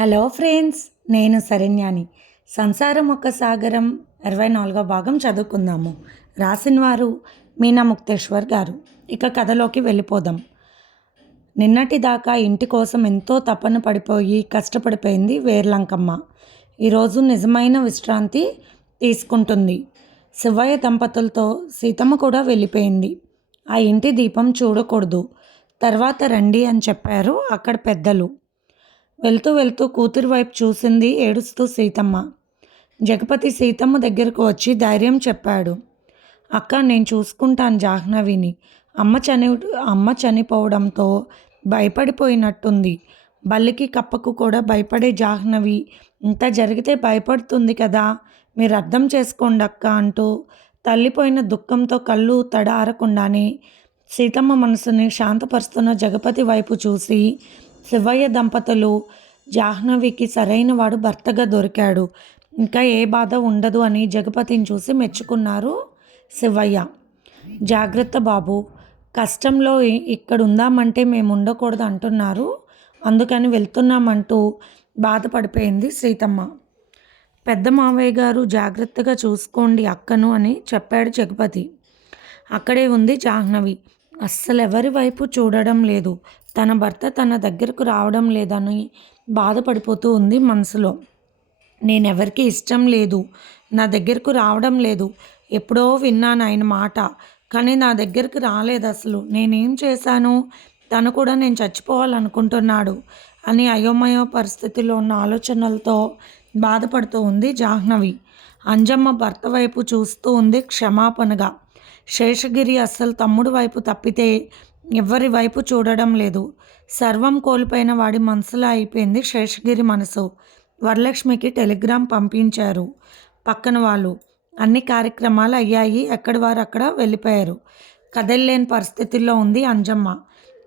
Hello friends నేను శరణ్యాని. సంసారం ఒక సాగరం ఇరవై నాలుగో భాగం చదువుకుందాము. రాసిన వారు మీనా ముక్తేశ్వర్ గారు. ఇక కథలోకి వెళ్ళిపోదాం. నిన్నటి దాకా ఇంటి కోసం ఎంతో తపన పడిపోయి కష్టపడిపోయింది వేర్లంకమ్మ. ఈరోజు నిజమైన విశ్రాంతి తీసుకుంటుంది. శివయ్య దంపతులతో సీతమ్మ కూడా వెళ్ళిపోయింది. ఆ ఇంటి దీపం చూడకూడదు. తర్వాత రండి అని చెప్పారు అక్కడ పెద్దలు. వెళ్తూ వెళ్తూ కూతురు వైపు చూసింది ఏడుస్తూ సీతమ్మ. జగపతి సీతమ్మ దగ్గరకు వచ్చి ధైర్యం చెప్పాడు. అక్క నేను చూసుకుంటాను జాహ్నవిని. అమ్మ చని అమ్మ చనిపోవడంతో భయపడిపోయినట్టుంది. బల్లికి కప్పకు కూడా భయపడే జాహ్నవి ఇంత జరిగితే భయపడుతుంది కదా. మీరు అర్థం చేసుకోండి అక్క అంటూ తల్లిపోయిన దుఃఖంతో కళ్ళు తడారకుండానే సీతమ్మ మనసుని శాంతపరుస్తున్న జగపతి వైపు చూసి శివయ్య దంపతులు జాహ్నవికి సరైన వాడు భర్తగా దొరికాడు. ఇంకా ఏ బాధ ఉండదు అని జగపతిని చూసి మెచ్చుకున్నారు శివయ్య. జాగ్రత్త బాబు కష్టంలో ఇక్కడ ఉందామంటే మేము ఉండకూడదు అంటున్నారు. అందుకని వెళ్తున్నామంటూ బాధపడిపోయింది సీతమ్మ. పెద్ద మావయ్య గారు జాగ్రత్తగా చూసుకోండి అక్కను అని చెప్పాడు జగపతి. అక్కడే ఉంది జాహ్నవి. అస్సలు ఎవరి వైపు చూడడం లేదు. తన భర్త తన దగ్గరకు రావడం లేదని బాధపడిపోతూ ఉంది మనసులో. నేనెవరికి ఇష్టం లేదు. నా దగ్గరకు రావడం లేదు. ఎప్పుడో విన్నాను ఆయన మాట. కానీ నా దగ్గరకు రాలేదు అసలు. నేనేం చేశాను? తను కూడా నేను చచ్చిపోవాలనుకుంటున్నాడు అని అయోమయ పరిస్థితిలో ఉన్న ఆలోచనలతో బాధపడుతూ ఉంది జాహ్నవి. అంజమ్మ భర్త వైపు చూస్తూ ఉంది క్షమాపణగా. శేషగిరి అస్సలు తమ్ముడు వైపు తప్పితే ఎవ్వరి వైపు చూడడం లేదు. సర్వం కోల్పోయిన వాడి మనసులో అయిపోయింది శేషగిరి మనసు. వరలక్ష్మికి టెలిగ్రామ్ పంపించారు పక్కన వాళ్ళు. అన్ని కార్యక్రమాలు అయ్యాయి. ఎక్కడి వారు అక్కడ వెళ్ళిపోయారు. కదల్లేని పరిస్థితుల్లో ఉంది అంజమ్మ.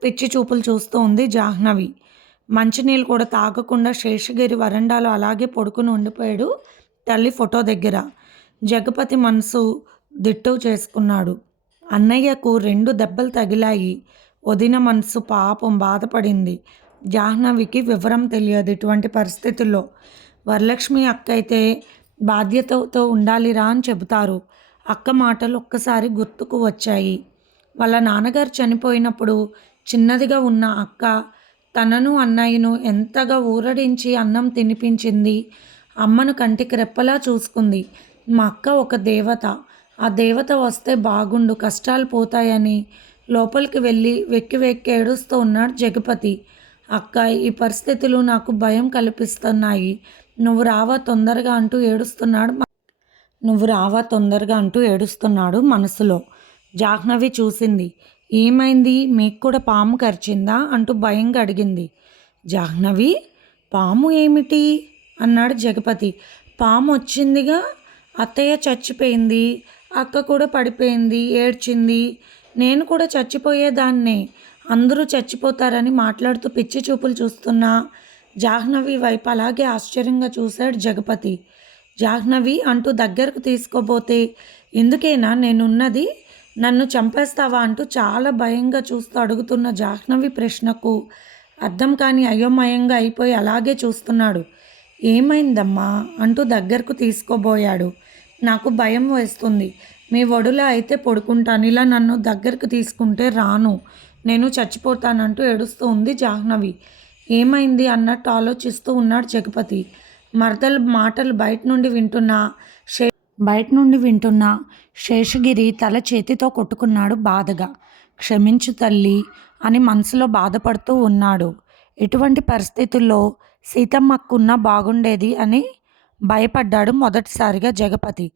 పిచ్చి చూపులు చూస్తూ ఉంది జాహ్నవి. మంచినీళ్ళు కూడా తాగకుండా శేషగిరి వరండాలో అలాగే పడుకుని ఉండిపోయాడు తల్లి ఫోటో దగ్గర. జగపతి మనసు దిట్టవు చేసుకున్నాడు. అన్నయ్యకు రెండు దెబ్బలు తగిలాయి. వదిన మనసు పాపం బాధపడింది. జాహ్నవికి వివరం తెలియదు ఇటువంటి పరిస్థితుల్లో. వరలక్ష్మి అక్క అయితే బాధ్యతతో ఉండాలిరా అని చెబుతారు. అక్క మాటలు ఒక్కసారి గుర్తుకు వచ్చాయి. వాళ్ళ నాన్నగారు చనిపోయినప్పుడు చిన్నదిగా ఉన్న అక్క తనను అన్నయ్యను ఎంతగా ఊరడించి అన్నం తినిపించింది అమ్మను కంటికి రెప్పలా చూసుకుంది. మా అక్క ఒక దేవత. ఆ దేవత వస్తే బాగుండు కష్టాలు పోతాయని లోపలికి వెళ్ళి వెక్కి వెక్కి ఏడుస్తూ ఉన్నాడు జగపతి. అక్క ఈ పరిస్థితులు నాకు భయం కల్పిస్తున్నాయి. నువ్వు రావా తొందరగా అంటూ ఏడుస్తున్నాడు నువ్వు రావా తొందరగా అంటూ ఏడుస్తున్నాడు మనసులో. జాహ్నవి చూసింది. ఏమైంది? మీకు కూడా పాము కరిచిందా? అంటూ భయంగా అడిగింది. జాహ్నవి పాము ఏమిటి? అన్నాడు జగపతి. పాము వచ్చిందిగా? అత్తయ్య చచ్చిపోయింది. అక్క కూడా పడిపోయింది ఏడ్చింది. నేను కూడా చచ్చిపోయేదాన్నే. అందరూ చచ్చిపోతారని మాట్లాడుతూ పిచ్చి చూపులు చూస్తున్నా జాహ్నవి వైపు అలాగే ఆశ్చర్యంగా చూశాడు జగపతి. జాహ్నవి అంటూ దగ్గరకు తీసుకోబోతే ఎందుకేనా నేనున్నది? నన్ను చంపేస్తావా? అంటూ చాలా భయంగా చూస్తూ అడుగుతున్న జాహ్నవి ప్రశ్నకు అర్థం కాని అయోమయంగా అయిపోయి అలాగే చూస్తున్నాడు. ఏమైందమ్మా? అంటూ దగ్గరకు తీసుకోబోయాడు. నాకు భయం వేస్తుంది. మీ ఒడిలో అయితే పడుకుంటాను. ఇలా నన్ను దగ్గరకు తీసుకుంటే రాను. నేను చచ్చిపోతానంటూ ఏడుస్తూ ఉంది జాహ్నవి. ఏమైంది అన్నట్టు ఆలోచిస్తూ ఉన్నాడు జగపతి. మరదల మాటలు బయట నుండి వింటున్నా శే బయట నుండి వింటున్న శేషగిరి తల చేతితో కొట్టుకున్నాడు బాధగా. క్షమించు తల్లి అని మనసులో బాధపడుతూ ఉన్నాడు. ఎటువంటి పరిస్థితుల్లో సీతమ్మక్కున్నా బాగుండేది అని భయపడ్డాడు మొదటిసారిగా జగపతి.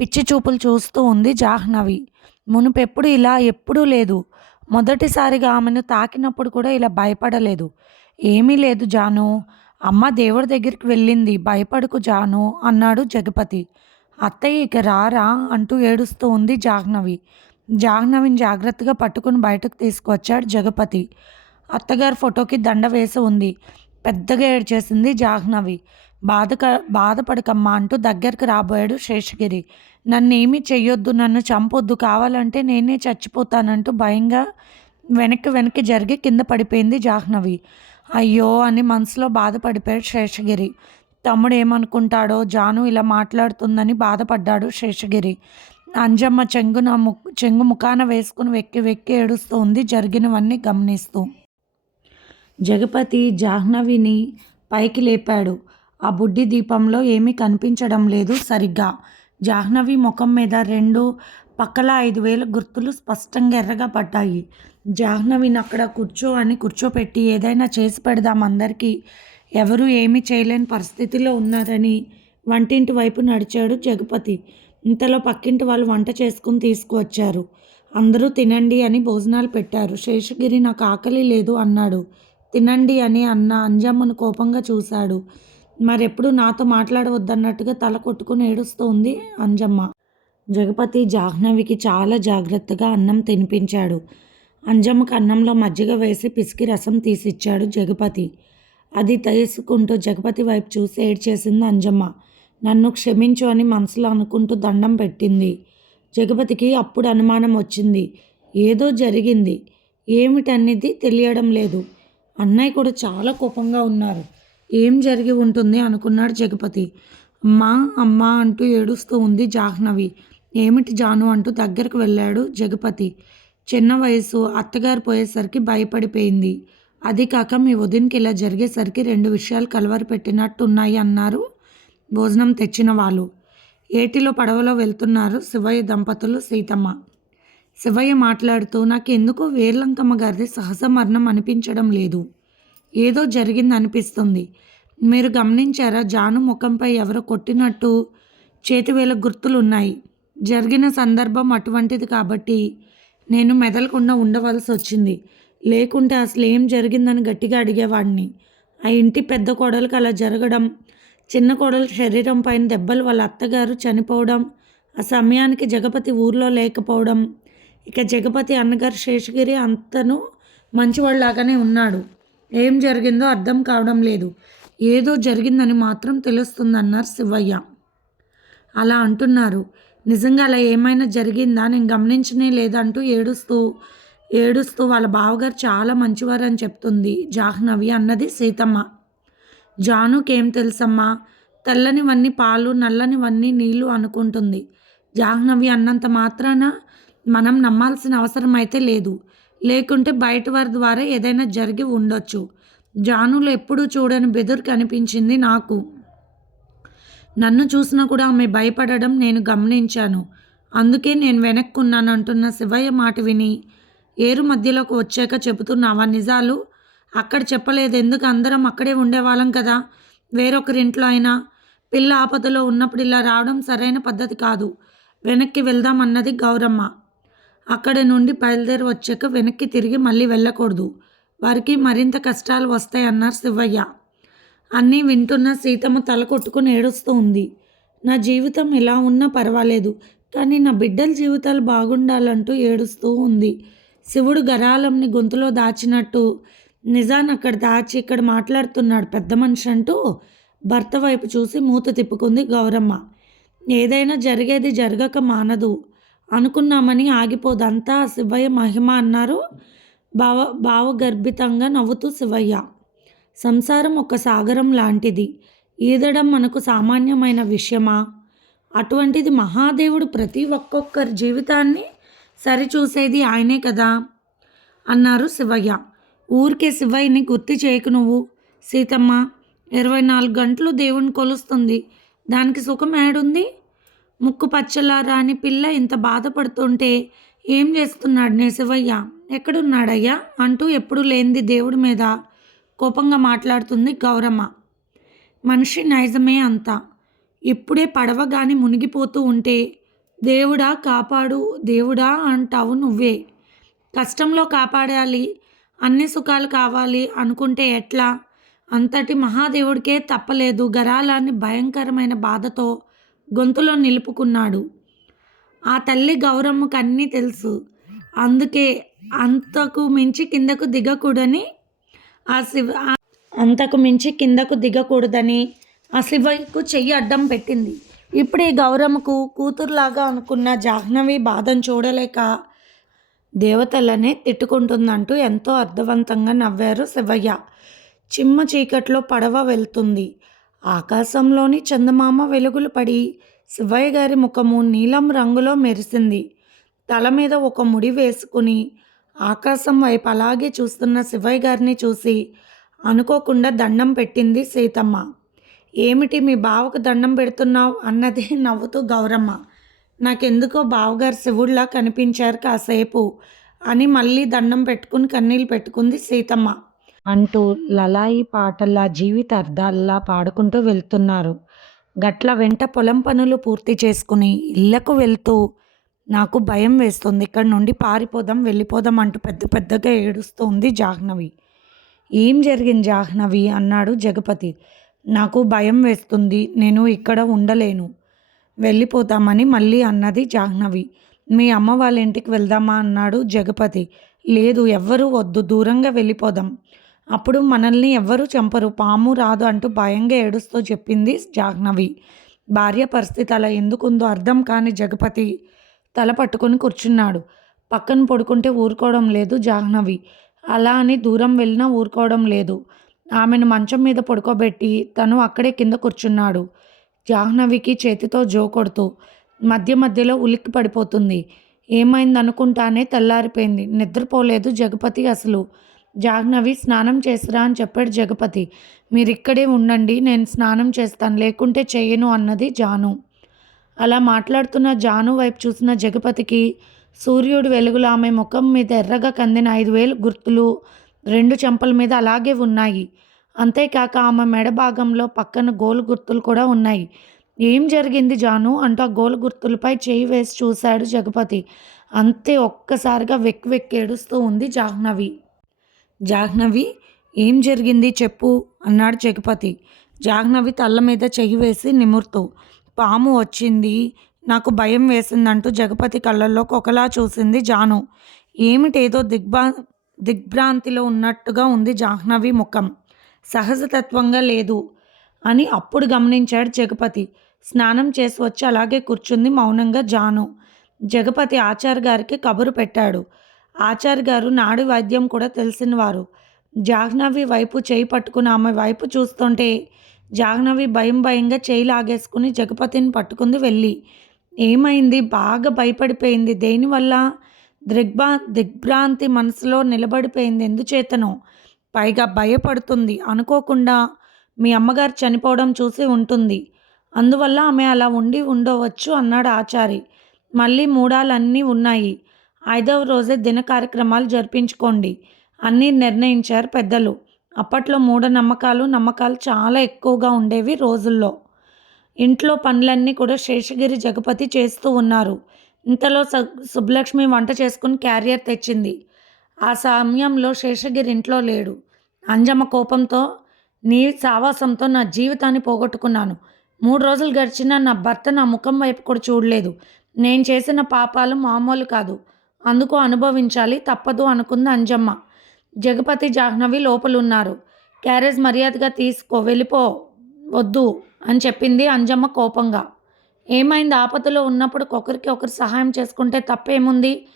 పిచ్చి చూపులు చూస్తూ ఉంది జాహ్నవి. మునుపెప్పుడు ఇలా ఎప్పుడూ లేదు. మొదటిసారిగా ఆమెను తాకినప్పుడు కూడా ఇలా భయపడలేదు. ఏమీ లేదు జాను. అమ్మ దేవుడి దగ్గరికి వెళ్ళింది. భయపడకు జాను అన్నాడు జగపతి. అత్తయ్య ఇక రారా అంటూ ఏడుస్తూ ఉంది జాహ్నవి. జాహ్నవిని జాగ్రత్తగా పట్టుకుని బయటకు తీసుకొచ్చాడు జగపతి. అత్తగారి ఫోటోకి దండ వేసి ఉంది. పెద్దగా ఏడ్చేసింది జాహ్నవి. బాధక బాధపడకమ్మా అంటూ దగ్గరికి రాబోయాడు శేషగిరి. నన్ను చెయ్యొద్దు నన్ను చంపొద్దు కావాలంటే నేనే చచ్చిపోతానంటూ భయంగా వెనక్కి వెనక్కి జరిగి కింద పడిపోయింది జాహ్నవి. అయ్యో అని మనసులో బాధపడిపోయాడు శేషగిరి. తమ్ముడు ఏమనుకుంటాడో జాను ఇలా మాట్లాడుతుందని బాధపడ్డాడు శేషగిరి. అంజమ్మ చెంగున ము చెంగు ముఖాన వేసుకుని వెక్కి వెక్కి ఏడుస్తుంది జరిగినవన్నీ గమనిస్తూ. జగపతి జాహ్నవిని పైకి లేపాడు. ఆ బుడ్డి దీపంలో ఏమీ కనిపించడం లేదు సరిగ్గా. జాహ్నవి ముఖం మీద రెండు పక్కల ఐదు వేల గుర్తులు స్పష్టంగా ఎర్రగా పడ్డాయి. జాహ్నవిని అక్కడ కూర్చో అని కూర్చోపెట్టి ఏదైనా చేసి పెడదాం అందరికీ. ఎవరు ఏమీ చేయలేని పరిస్థితిలో ఉన్నారని వంటింటి వైపు నడిచాడు జగపతి. ఇంతలో పక్కింటి వాళ్ళు వంట చేసుకుని తీసుకువచ్చారు. అందరూ తినండి అని భోజనాలు పెట్టారు. శేషగిరి నాకు ఆకలి లేదు అన్నాడు. తినండి అని అన్న అంజమ్మను కోపంగా చూశాడు. మరెప్పుడు నాతో మాట్లాడవద్దన్నట్టుగా తల కొట్టుకుని ఏడుస్తోంది అంజమ్మ. జగపతి జాహ్నవికి చాలా జాగ్రత్తగా అన్నం తినిపించాడు. అంజమ్మకు అన్నంలో మజ్జిగ వేసి పిసికి రసం తీసిచ్చాడు జగపతి. అది తీసుకుంటూ జగపతి వైపు చూసి ఏడ్చేసింది అంజమ్మ. నన్ను క్షమించు అని మనసులో అనుకుంటూ దండం పెట్టింది. జగపతికి అప్పుడు అనుమానం వచ్చింది. ఏదో జరిగింది. ఏమిటనేది తెలియడం లేదు. అన్నయ్య కూడా చాలా కోపంగా ఉన్నారు. ఏం జరిగి ఉంటుంది అనుకున్నాడు జగపతి. అమ్మా అమ్మా అంటూ ఏడుస్తూ ఉంది జాహ్నవి. ఏమిటి జాను అంటూ దగ్గరకు వెళ్ళాడు జగపతి. చిన్న వయసు అత్తగారు పోయేసరికి భయపడిపోయింది. అది కాక మీ వదినకి ఇలా జరిగేసరికి రెండు విషయాలు కలవరి పెట్టినట్టున్నాయి అన్నారు భోజనం తెచ్చిన వాళ్ళు. ఏటిలో పడవలో వెళ్తున్నారు శివయ్య దంపతులు సీతమ్మ. శివయ్య మాట్లాడుతూ నాకు ఎందుకో వేర్లంకమ్మ గారిది సహజ మరణం అనిపించడం లేదు. ఏదో జరిగింది అనిపిస్తుంది మీరు గమనించారా? జాను ముఖంపై ఎవరో కొట్టినట్టు చేతివేల గుర్తులు ఉన్నాయి జరిగిన సందర్భం అటువంటిది కాబట్టి నేను మెదలకుండా ఉండవలసి వచ్చింది లేకుంటే అసలు ఏం జరిగిందని గట్టిగా అడిగేవాడిని. ఆ ఇంటి పెద్ద కోడలికి అలా జరగడం చిన్న కోడలు శరీరం పైన దెబ్బలు వాళ్ళ అత్తగారు చనిపోవడం ఆ సమయానికి జగపతి ఊర్లో లేకపోవడం ఇక జగపతి అన్నగారు శేషగిరి అంతను మంచివాళ్ళలాగానే ఉన్నాడు. ఏం జరిగిందో అర్థం కావడం లేదు. ఏదో జరిగిందని మాత్రం తెలుస్తుందన్నారు శివయ్య. అలా అంటున్నారు. నిజంగా అలా ఏమైనా జరిగిందా? నేను గమనించనే లేదంటూ ఏడుస్తూ ఏడుస్తూ వాళ్ళ బావగారు చాలా మంచివారు అని చెప్తుంది జాహ్నవి అన్నది సీతమ్మ. జానుకేం తెలుసమ్మా? తెల్లనివన్నీ పాలు నల్లనివన్నీ నీళ్ళు అనుకుంటుంది. జాహ్నవి అన్నంత మాత్రాన మనం నమ్మాల్సిన అవసరం అయితే లేదు. లేకుంటే బయట వారి ద్వారా ఏదైనా జరిగి ఉండొచ్చు. జానులు ఎప్పుడూ చూడని బెదురు కనిపించింది నాకు. నన్ను చూసినా కూడా ఆమె భయపడడం నేను గమనించాను. అందుకే నేను వెనక్కున్నాను అంటున్న శివయ్య మాట విని ఏరు మధ్యలోకి వచ్చాక చెబుతున్నావా నిజాలు? అక్కడ చెప్పలేదు. ఎందుకు? అందరం అక్కడే ఉండేవాళ్ళం కదా. వేరొకరింట్లో అయినా పిల్ల ఆపదలో ఉన్నప్పుడు ఇలా రావడం సరైన పద్ధతి కాదు. వెనక్కి వెళ్దాం అన్నది గౌరమ్మ. అక్కడి నుండి బయలుదేరి వచ్చాక వెనక్కి తిరిగి మళ్ళీ వెళ్ళకూడదు. వారికి మరింత కష్టాలు వస్తాయన్నారు శివయ్య. అన్నీ వింటున్న సీతమ్మ తల కొట్టుకుని ఏడుస్తూ ఉంది. నా జీవితం ఎలా ఉన్నా పర్వాలేదు కానీ నా బిడ్డల జీవితాలు బాగుండాలంటూ ఏడుస్తూ ఉంది. శివుడు గరాలంని గొంతులో దాచినట్టు నిజాన్ని అక్కడ దాచి ఇక్కడ మాట్లాడుతున్నాడు పెద్ద మనిషి అంటూ భర్త వైపు చూసి మూత తిప్పుకుంది గౌరమ్మ. ఏదైనా జరిగేది జరగక మానదు. అనుకున్నామని ఆగిపోదంతా శివయ్య మహిమ అన్నారు. భావ భావగర్భితంగా నవ్వుతూ శివయ్య సంసారం ఒక సాగరం లాంటిది. ఈదడం మనకు సామాన్యమైన విషయమా? అటువంటిది మహాదేవుడు ప్రతి ఒక్కొక్కరి జీవితాన్ని సరిచూసేది ఆయనే కదా? అన్నారు శివయ్య. ఊరికే శివయ్యని గుర్తు చేయకు నువ్వు. సీతమ్మ ఇరవై నాలుగు గంటలు దేవుని కొలుస్తుంది. దానికి సుఖం ఏడుంది? ముక్కు పచ్చలా రాని పిల్ల ఇంత బాధపడుతుంటే ఏం చేస్తున్నాడు నే శివయ్య ఎక్కడున్నాడయ్యా? అంటూ ఎప్పుడు లేనిది దేవుడి మీద కోపంగా మాట్లాడుతుంది గౌరమ్మ. మనిషి నైజమే అంతా. ఇప్పుడే పడవగాని మునిగిపోతూ ఉంటే దేవుడా కాపాడు దేవుడా అంటావు నువ్వే. కష్టంలో కాపాడాలి అన్ని సుఖాలు కావాలి అనుకుంటే ఎట్లా? అంతటి మహాదేవుడికే తప్పలేదు. గరాలాన్ని భయంకరమైన బాధతో గొంతులో నిలుపుకున్నాడు. ఆ తల్లి గౌరమ్మకు అన్నీ తెలుసు. అందుకే అంతకు మించి కిందకు దిగకూడని ఆ శివ అంతకు మించి కిందకు దిగకూడదని ఆ శివయ్యకు చెయ్యి అడ్డం పెట్టింది. ఇప్పుడే గౌరమ్మకు కూతురులాగా అనుకున్న జాహ్నవి బాధను చూడలేక దేవతలనే తిట్టుకుంటుందంటూ ఎంతో అర్థవంతంగా నవ్వారు శివయ్య. చిమ్మ చీకట్లో పడవ వెళ్తుంది. ఆకాశంలోని చందమామ వెలుగులు పడి శివయ్య గారి ముఖము నీలం రంగులో మెరిసింది. తల మీద ఒక ముడి వేసుకుని ఆకాశం వైపు అలాగే చూస్తున్న శివయ్య గారిని చూసి అనుకోకుండా దండం పెట్టింది సీతమ్మ. ఏమిటి మీ బావకు దండం పెడుతున్నావు? అన్నది నవ్వుతూ గౌరమ్మ. నాకెందుకో బావగారు శివుడిలా కనిపించారు కాసేపు అని మళ్ళీ దండం పెట్టుకుని కన్నీళ్ళు పెట్టుకుంది సీతమ్మ. అంటూ లలాయి పాటల్లా జీవిత అర్థాల్లా పాడుకుంటూ వెళ్తున్నారు. గట్ల వెంట పొలం పనులు పూర్తి చేసుకుని ఇళ్ళకు వెళ్తూ నాకు భయం వేస్తుంది. ఇక్కడ నుండి పారిపోదాం వెళ్ళిపోదాం అంటూ పెద్ద పెద్దగా ఏడుస్తుంది జాహ్నవి. ఏం జరిగింది జాహ్నవి? అన్నాడు జగపతి. నాకు భయం వేస్తుంది. నేను ఇక్కడ ఉండలేను. వెళ్ళిపోతామని మళ్ళీ అన్నది జాహ్నవి. మీ అమ్మ వాళ్ళ ఇంటికి వెళ్దామా? అన్నాడు జగపతి. లేదు ఎవ్వరూ వద్దు. దూరంగా వెళ్ళిపోదాం. అప్పుడు మనల్ని ఎవ్వరూ చంపరు. పాము రాదు అంటూ భయంగా ఏడుస్తూ చెప్పింది జాహ్నవి. భార్య పరిస్థితి అలా ఎందుకుందో అర్థం కాని జగపతి తల పట్టుకొని కూర్చున్నాడు. పక్కన పడుకుంటే ఊరుకోవడం లేదు జాహ్నవి. అలా అని దూరం వెళ్ళినా ఊరుకోవడం లేదు. ఆమెను మంచం మీద పడుకోబెట్టి తను అక్కడే కింద కూర్చున్నాడు. జాహ్నవికి చేతితో జో కొడుతూ మధ్య మధ్యలో ఉలిక్కి పడిపోతుంది. ఏమైంది అనుకుంటానే తెల్లారిపోయింది. నిద్రపోలేదు జగపతి అసలు. జాహ్నవి స్నానం చేసిరా అని చెప్పాడు జగపతి. మీరిక్కడే ఉండండి నేను స్నానం చేస్తాను లేకుంటే చేయను అన్నది జాను. అలా మాట్లాడుతున్న జాను వైపు చూసిన జగపతికి సూర్యుడు వెలుగులో ఆమె ముఖం మీద ఎర్రగా కందిన ఐదు వేలు గుర్తులు రెండు చెంపల మీద అలాగే ఉన్నాయి. అంతేకాక ఆమె మెడ భాగంలో పక్కన గోలు గుర్తులు కూడా ఉన్నాయి. ఏం జరిగింది జాను? అంటూ ఆ గోలు గుర్తులపై చేయి వేసి చూశాడు జగపతి. అంతే ఒక్కసారిగా వెక్కి వెక్కి ఏడుస్తూ ఉంది జాహ్నవి. జాహ్నవి ఏం జరిగింది చెప్పు అన్నాడు జగపతి జాహ్నవి తల్ల మీద చెయ్యి వేసి నిమురుతూ పాము వచ్చింది నాకు భయం వేసిందంటూ జగపతి కళ్ళల్లోకి ఒకలా చూసింది జాను. ఏమిటేదో దిగ్భా దిగ్భ్రాంతిలో ఉన్నట్టుగా ఉంది జాహ్నవి ముఖం. సహజతత్వంగా లేదు అని అప్పుడు గమనించాడు జగపతి స్నానం చేసి వచ్చి అలాగే కూర్చుంది మౌనంగా జాను. జగపతి ఆచార్ గారికి కబురు పెట్టాడు. ఆచార్ గారు నాడు వైద్యం కూడా తెలిసినవారు. జాహ్నవి వైపు చేయి పట్టుకుని ఆమె వైపు చూస్తుంటే జాహ్నవి భయం భయంగా చేయి లాగేసుకుని జగపతిని పట్టుకుంది వెళ్ళి ఏమైంది? బాగా భయపడిపోయింది. దేనివల్ల? దిగ్భా దిగ్భ్రాంతి మనసులో నిలబడిపోయింది. ఎందుచేతనో? పైగా భయపడుతుంది. అనుకోకుండా మీ అమ్మగారు చనిపోవడం చూసి ఉంటుంది. అందువల్ల ఆమె అలా ఉండి ఉండవచ్చు అన్నాడు ఆచారి. మళ్ళీ మూడాలన్నీ ఉన్నాయి. ఐదవ రోజే దిన కార్యక్రమాలు జరిపించుకోండి. అన్నీ నిర్ణయించారు పెద్దలు. అప్పట్లో మూఢనమ్మకాలు నమ్మకాలు చాలా ఎక్కువగా ఉండేవి రోజుల్లో. ఇంట్లో పనులన్నీ కూడా శేషగిరి జగపతి చేస్తూ ఉన్నారు. ఇంతలో స సుబ్బలక్ష్మి వంట చేసుకుని క్యారియర్ తెచ్చింది. ఆ సమయంలో శేషగిరి ఇంట్లో లేడు. అంజమ్మ కోపంతో నీ సావాసంతో నా జీవితాన్ని పోగొట్టుకున్నాను. మూడు రోజులు గడిచినా నా భర్త నా ముఖం వైపు కూడా చూడలేదు. నేను చేసిన పాపాలు మామూలు కాదు. అందుకు అనుభవించాలి తప్పదు అనుకుంది అంజమ్మ. జగపతి జాహ్నవి లోపలున్నారు. క్యారేజ్ మర్యాదగా తీసుకో వెళ్ళిపో వద్దు అని చెప్పింది అంజమ్మ కోపంగా. ఏమైంది? ఆపదలో ఉన్నప్పుడు ఒకరికి ఒకరు సహాయం చేసుకుంటే తప్పేముంది?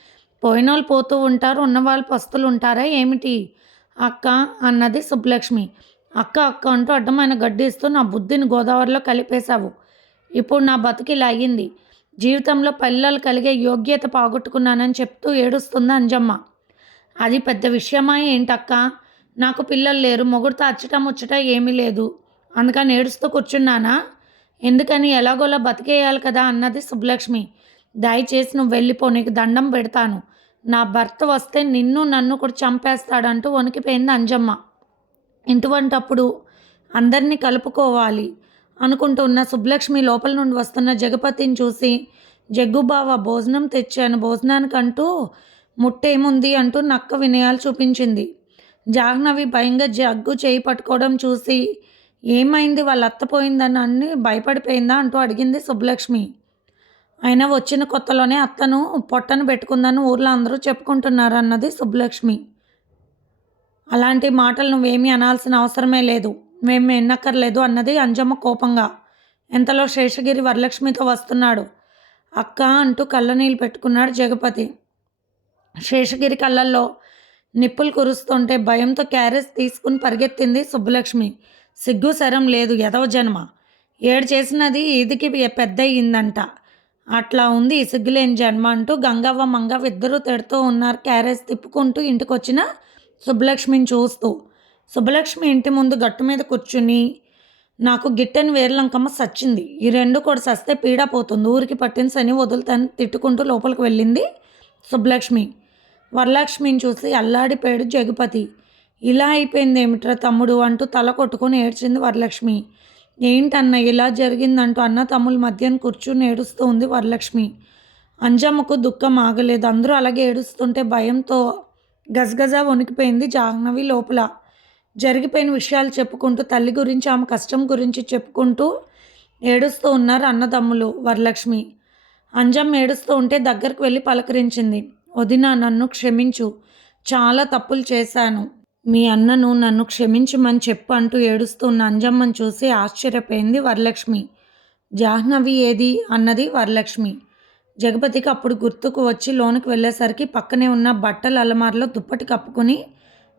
పోయిన వాళ్ళు పోతూ ఉంటారు ఉన్నవాళ్ళు పస్తులు ఉంటారా ఏమిటి? అక్క అన్నది సుబ్బలక్ష్మి. అక్క అక్క అంటూ అడ్డమైన గడ్డిస్తూ నా బుద్ధిని గోదావరిలో కలిపేశావు. ఇప్పుడు నా బతుకు ఇలా అయ్యింది. జీవితంలో పిల్లలు కలిగే యోగ్యత పోగొట్టుకున్నానని చెప్తూ ఏడుస్తుంది అంజమ్మ. అది పెద్ద విషయమా ఏంటక్క? నాకు పిల్లలు లేరు మొగుడుతో అచ్చట ముచ్చట ఏమీ లేదు. అందుకని ఏడుస్తూ కూర్చున్నానా? ఎందుకని ఎలాగోలా బతికేయాలి కదా అన్నది సుబ్బలక్ష్మి. దయచేసి నువ్వు వెళ్ళిపో నీకు దండం పెడతాను. నా భర్త వస్తే నిన్ను నన్ను కూడా చంపేస్తాడంటూ వణికిపోయింది అంజమ్మ. ఇటువంటప్పుడు అందరినీ కలుపుకోవాలి. అనుకుంటున్న సుబ్బలక్ష్మి లోపల నుండి వస్తున్న జగపతిని చూసి జగ్గుబావ భోజనం తెచ్చాను. భోజనానికంటూ ముట్టేముంది? అంటూ నక్క వినయాలు చూపించింది. జాహ్నవి భయంగా జగ్గు చేయి పట్టుకోవడం చూసి ఏమైంది? వాళ్ళ అత్తపోయిందని అన్ని భయపడిపోయిందా? అంటూ అడిగింది సుబ్బలక్ష్మి. అయినా వచ్చిన కొత్తలోనే అత్తను పొట్టను పెట్టుకుందని ఊర్లో అందరూ చెప్పుకుంటున్నారు అన్నది సుబ్బలక్ష్మి. అలాంటి మాటలు నువ్వేమీ అనాల్సిన అవసరమే లేదు. మేము ఎన్నక్కర్లేదు అన్నది అంజమ్మ కోపంగా. ఎంతలో శేషగిరి వరలక్ష్మితో వస్తున్నాడు. అక్క అంటూ కళ్ళనీళ్ళు పెట్టుకున్నాడు జగపతి. శేషగిరి కళ్ళల్లో నిప్పులు కురుస్తుంటే భయంతో క్యారేజ్ తీసుకుని పరిగెత్తింది సుబ్బలక్ష్మి. సిగ్గు శరం లేదు ఎదవ జన్మ. ఏడు చేసినది ఈదికి పెద్ద అయిందంట అట్లా ఉంది సిగ్గులేని జన్మ అంటూ గంగవ్వ మంగవ్వ ఇద్దరూ తిడుతూ ఉన్నారు క్యారేజ్ తిప్పుకుంటూ ఇంటికొచ్చిన సుబ్బలక్ష్మిని చూస్తూ. సుబ్బలక్ష్మి ఇంటి ముందు గట్టు మీద కూర్చుని నాకు గిట్టని వేర్లంకమ్మ సచ్చింది. ఈ రెండు కూడా సస్తే పీడ పోతుంది. ఊరికి పట్టిన శని వదులుతాను తిట్టుకుంటూ లోపలికి వెళ్ళింది సుబ్బలక్ష్మి. వరలక్ష్మిని చూసి అల్లాడిపోయాడు జగపతి. ఇలా అయిపోయింది ఏమిట్రా తమ్ముడు? అంటూ తల కొట్టుకొని ఏడ్చింది వరలక్ష్మి. ఏంటన్న ఇలా జరిగిందంటూ అన్న తమ్ముల మధ్యన కూర్చుని ఏడుస్తూ ఉంది వరలక్ష్మి. అంజమ్మకు దుఃఖం ఆగలేదు. అందరూ అలాగే ఏడుస్తుంటే భయంతో గజగజ వణికిపోయింది జాహ్నవి లోపల. జరిగిపోయిన విషయాలు చెప్పుకుంటూ తల్లి గురించి ఆమె కష్టం గురించి చెప్పుకుంటూ ఏడుస్తూ ఉన్నారు అన్నదమ్ములు వరలక్ష్మి. అంజమ్మ ఏడుస్తూ ఉంటే దగ్గరకు వెళ్ళి పలకరించింది. వదిన నన్ను క్షమించు. చాలా తప్పులు చేశాను. మీ అన్నను నన్ను క్షమించమని చెప్పు అంటూ ఏడుస్తున్న అంజమ్మను చూసి ఆశ్చర్యపోయింది వరలక్ష్మి. జాహ్నవి ఏది? అన్నది వరలక్ష్మి. జగపతికి అప్పుడు గుర్తుకు వచ్చి లోనికి వెళ్ళేసరికి పక్కనే ఉన్న బట్టల అలమారలో దుప్పటి కప్పుకొని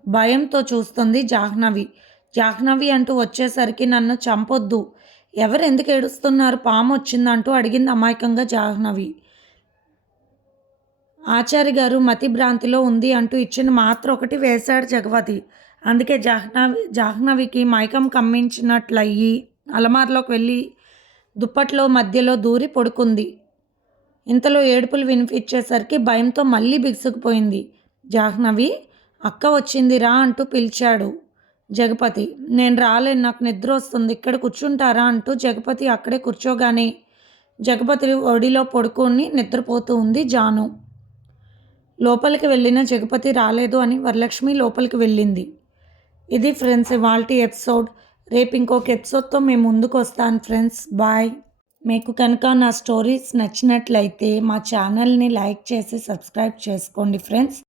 భయంతో చూస్తుంది జాహ్నవి. జాహ్నవి అంటూ వచ్చేసరికి నన్ను చంపొద్దు. ఎవరు ఎందుకు ఏడుస్తున్నారు? పాము వచ్చిందంటూ అడిగింది అమాయకంగా జాహ్నవి. ఆచారి గారు మతి భ్రాంతిలో ఉంది అంటూ ఇచ్చిన మాత్ర ఒకటి వేశాడు జగవతి అందుకే జాహ్నవి జాహ్నవికి మైకం కమ్మించినట్లయ్యి అలమార్లోకి వెళ్ళి దుప్పట్లో మధ్యలో దూరి పడుకుంది. ఇంతలో ఏడుపులు వినిపించేసరికి భయంతో మళ్ళీ బిగుసుకుపోయింది. జాహ్నవి అక్క వచ్చింది రా అంటూ పిలిచాడు జగపతి. నేను రాలేను నాకు నిద్ర వస్తుంది ఇక్కడ కూర్చుంటారా అంటూ జగపతి అక్కడే కూర్చోగానే జగపతి ఒడిలో పడుకొని నిద్రపోతూ ఉంది జాను. లోపలికి వెళ్ళిన జగపతి రాలేదు అని వరలక్ష్మి లోపలికి వెళ్ళింది. ఇది ఫ్రెండ్స్ ఇవాల్టి ఎపిసోడ్. రేపు ఇంకొక ఎపిసోడ్తో మేము ముందుకు వస్తాను ఫ్రెండ్స్. బాయ్. మీకు కనుక నా స్టోరీస్ నచ్చినట్లయితే మా ఛానల్ని లైక్ చేసి సబ్స్క్రైబ్ చేసుకోండి ఫ్రెండ్స్.